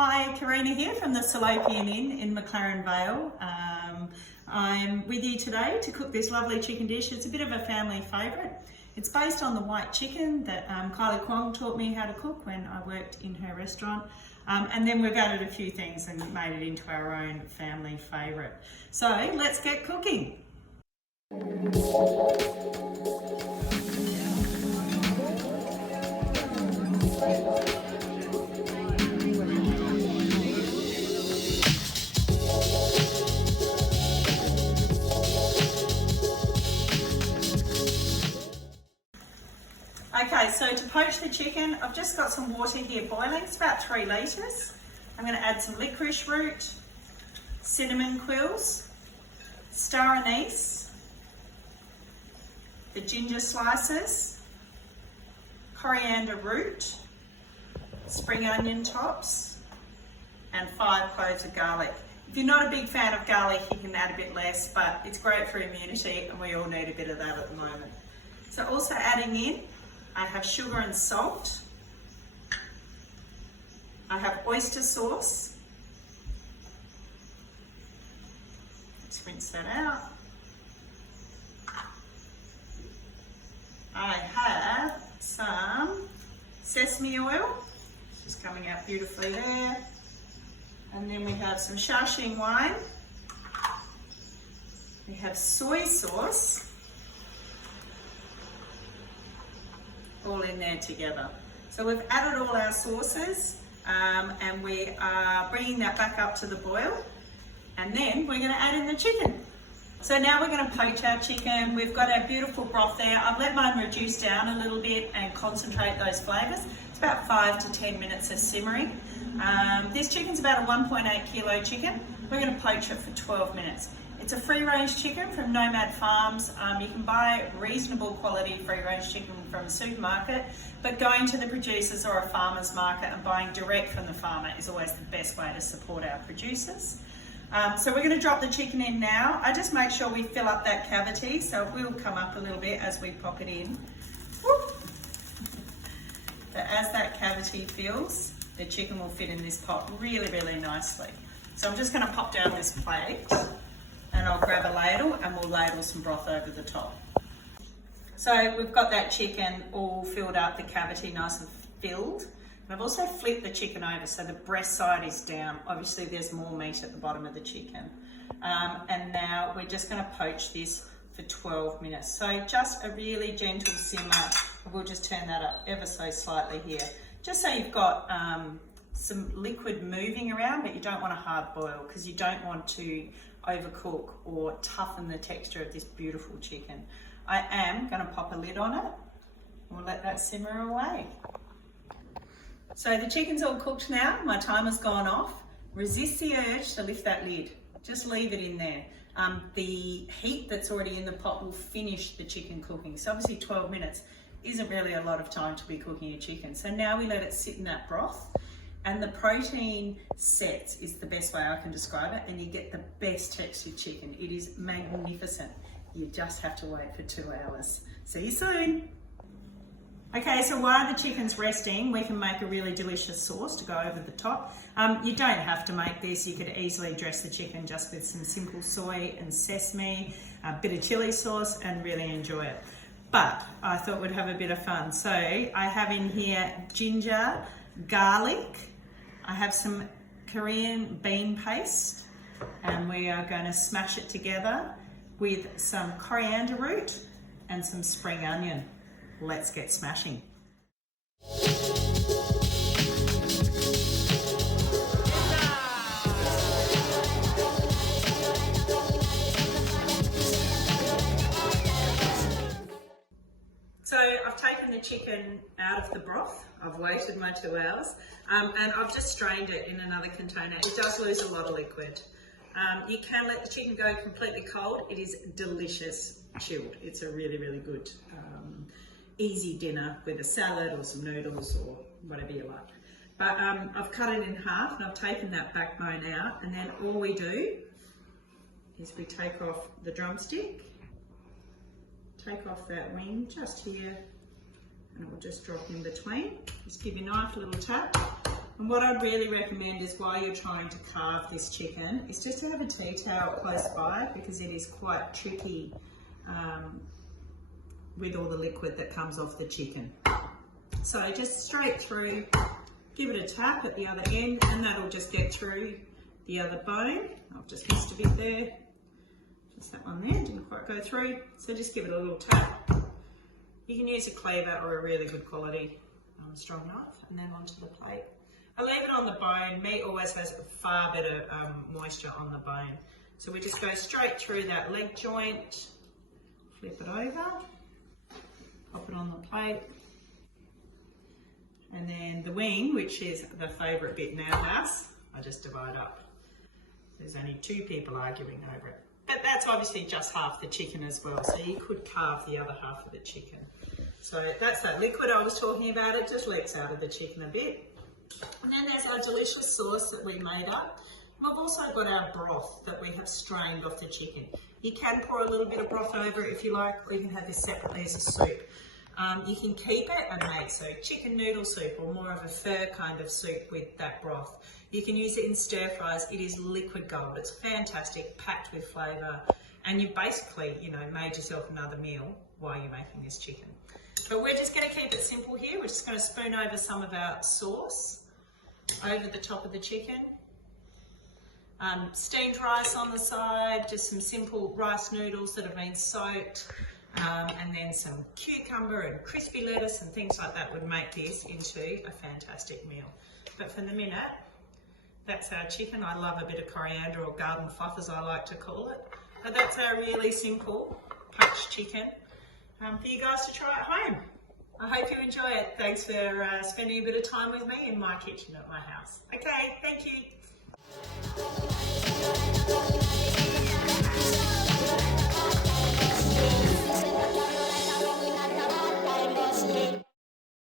Hi, Karena here from the Salopian Inn in McLaren, Vale. I'm with you today to cook this lovely chicken dish. It's a bit of a family favourite. It's based on the white chicken that Kylie Kwong taught me how to cook when I worked in her restaurant. And then we've added a few things and made it into our own family favourite. So let's get cooking. Okay, so to poach the chicken, I've just got some water here boiling. It's about 3 litres. I'm going to add some liquorice root, cinnamon quills, star anise, the ginger slices, coriander root, spring onion tops, and 5 cloves of garlic. If you're not a big fan of garlic, you can add a bit less, but it's great for immunity and we all need a bit of that at the moment. So also adding in, I have sugar and salt. I have oyster sauce. Let's rinse that out. I have some sesame oil. It's just coming out beautifully there. And then we have some Shaoxing wine. We have soy sauce. All in there together. So we've added all our sauces and we are bringing that back up to the boil, and then we're going to add in the chicken. So now we're going to poach our chicken. We've got our beautiful broth there. I've let mine reduce down a little bit and concentrate those flavours. It's about 5 to 10 minutes of simmering. This chicken's about a 1.8 kilo chicken. We're going to poach it for 12 minutes. It's a free-range chicken from Nomad Farms. You can buy reasonable quality free-range chicken from a supermarket, but going to the producers or a farmer's market and buying direct from the farmer is always the best way to support our producers. So we're going to drop the chicken in now. I just make sure we fill up that cavity, so it will come up a little bit as we pop it in. Whoop. But as that cavity fills, the chicken will fit in this pot really, really nicely. So I'm just going to pop down this plate, and I'll grab a ladle and we'll ladle some broth over the top. So we've got that chicken all filled up, the cavity nice and filled. And I've also flipped the chicken over so the breast side is down. Obviously there's more meat at the bottom of the chicken. And now we're just going to poach this for 12 minutes. So just a really gentle simmer. We'll just turn that up ever so slightly here. Just so you've got some liquid moving around, but you don't want a hard boil because you don't want to overcook or toughen the texture of this beautiful chicken. I am going to pop a lid on it. We'll let that simmer away. So the chicken's all cooked now. My timer's gone off. Resist the urge to lift that lid. Just leave it in there. The heat that's already in the pot will finish the chicken cooking. So obviously 12 minutes isn't really a lot of time to be cooking a chicken. So now we let it sit in that broth. And the protein sets is the best way I can describe it, and you get the best textured chicken. It is magnificent. You just have to wait for 2 hours. See you soon. Okay, so while the chicken's resting, we can make a really delicious sauce to go over the top. You don't have to make this. You could easily dress the chicken just with some simple soy and sesame, a bit of chilli sauce, and really enjoy it. But I thought we'd have a bit of fun. So I have in here ginger, garlic, I have some Korean bean paste, and we are going to smash it together with some coriander root and some spring onion. Let's get smashing. So I've taken the chicken out of the broth. I've waited my 2 hours and I've just strained it in another container. It does lose a lot of liquid. You can let the chicken go completely cold. It is delicious chilled. It's a really, really good easy dinner with a salad or some noodles or whatever you like. But I've cut it in half and I've taken that backbone out, and then all we do is we take off the drumstick, take off that wing just here, and it will just drop in between. Just give your knife a little tap And what I'd really recommend is while you're trying to carve this chicken is just to have a tea towel close by, because it is quite tricky with all the liquid that comes off the chicken. So just straight through, give it a tap at the other end, and that'll just get through the other bone. I've just missed a bit there. Just that one there, didn't quite go through. So just give it a little tap. You can use a cleaver or a really good quality strong knife, and then onto the plate. I leave it on the bone. Meat always has far better moisture on the bone. So we just go straight through that leg joint, flip it over, pop it on the plate. And then the wing, which is the favourite bit in our house, I just divide up. There's only 2 people arguing over it. But that's obviously just half the chicken as well, so you could carve the other half of the chicken. So that's that liquid I was talking about. It just leaks out of the chicken a bit. And then there's our delicious sauce that we made up. We've also got our broth that we have strained off the chicken. You can pour a little bit of broth over it if you like, or you can have this separately as a soup. You can keep it and make so chicken noodle soup, or more of a fur kind of soup with that broth. You can use it in stir fries. It is liquid gold. It's fantastic, packed with flavour, and you've basically, made yourself another meal while you're making this chicken. But we're just going to keep it simple here. We're just going to spoon over some of our sauce over the top of the chicken. Steamed rice on the side, just some simple rice noodles that have been soaked. And then some cucumber and crispy lettuce and things like that would make this into a fantastic meal. But for the minute, that's our chicken. I love a bit of coriander, or garden fluff as I like to call it. But that's our really simple poached chicken for you guys to try at home. I hope you enjoy it. Thanks for spending a bit of time with me in my kitchen at my house. Okay, thank you.